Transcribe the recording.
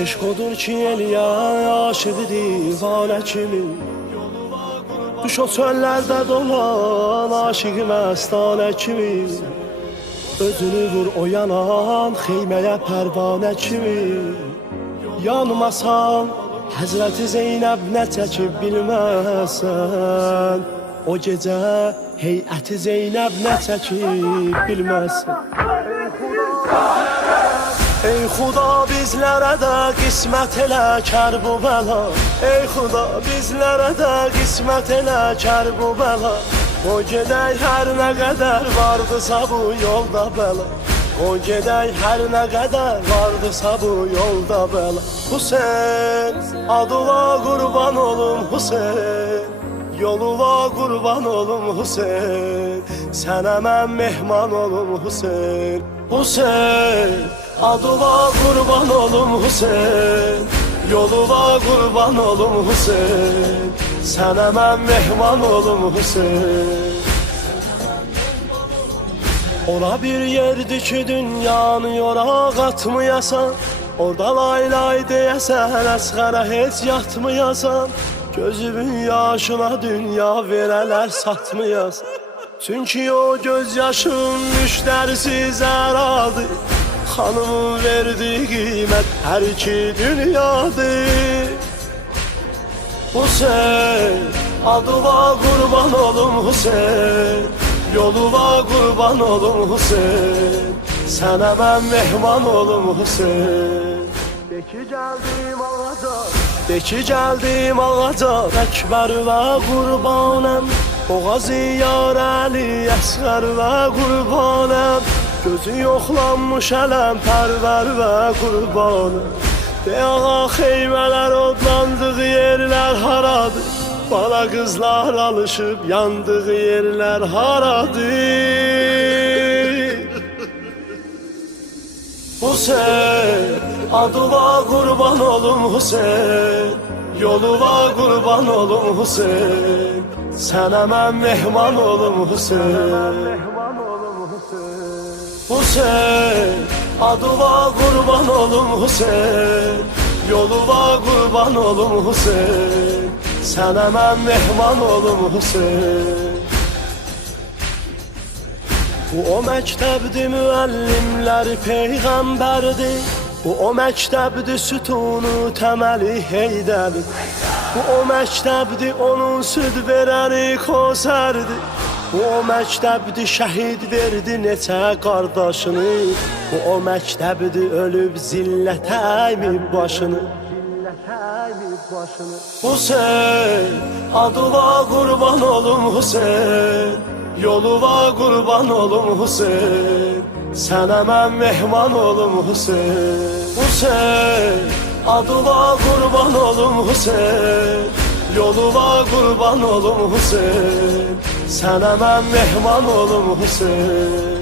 Eşq odur ki eləyən aşığı divanə kimi, düş o çöllərdə dolan aşığı məstanə kimi, özünü vur o yanan xeyməyə pərvanə kimi. Yanmasan Həzrəti Zeynəb nə çəkib bilməsən, o gecə heyəti Zeynəb nə çəkib bilməsən. Ey Xuda bizlərə də qismət elə Kərbəla, ey Xuda bizlərə də qismət elə Kərbəla. O gedək hər nə qədər vardısa bu yolda bəla, o gedək hər nə qədər vardısa bu yolda bəla. Hüseyn, adına qurban olum Hüseyn, yoluna qurban olum Hüseyn, sənə mən mehman olum Hüseyn. Hüseyn, adına qurban olum Hüseyn, yoluna qurban olum Hüseyn, sənə mən mehman olum Hüseyn. Ora bir yerdir ki dünyanı yoraq atmayasan, orada lay lay deyəsən, əsğərə heç yatmayasan, gözümün yaşına dünya verələr satmayasan. Çünkü o gözyaşın müşterisiz əradır, xanımın verdiği qiymət hər iki dünyadır. Hüseyin, adına qurban olum Hüseyin, yoluna qurban olum Hüseyin, sənə mən mehman olum Hüseyin. De ki gəldim ağaca, de ki gəldim ağaca, Əkbər və qurbanəm, Boğazı yar Əli, Əsğər və qurbanəm, gözü yoxlanmış ələm, pərvər və qurbanəm. De ağa xeymələr odlandığı yerlər haradır, bana qızlar alışıb yandığı yerlər haradır. Hüseyin, adına qurban olum Hüseyin, yoluna qurban olum Hüseyin, sənə mən mehman olum Hüseyin. Hüseyin, adına qurban olum Hüseyin, yoluna qurban olum Hüseyin, sənə mən mehman olum Hüseyin. Bu o məktəbdir, müəllimləri peyğəmbərdir, bu o məktəbdir, sütunu təməli Heydərdir. Bu o məktəbdir, onun süd verəni Kosərdir. Bu o məktəbdir, şəhid verdi neçə qardaşını. Bu o məktəbdir, ölüb zillətə əymib başını. Hüseyin, adına qurban olum Hüseyin, yoluna qurban olum Hüseyin, sənə mən mehman olum Hüseyin. Hüseyin, adına qurban olum Hüseyin, yoluna qurban olum Hüseyin, sənə mən mehman olum Hüseyin.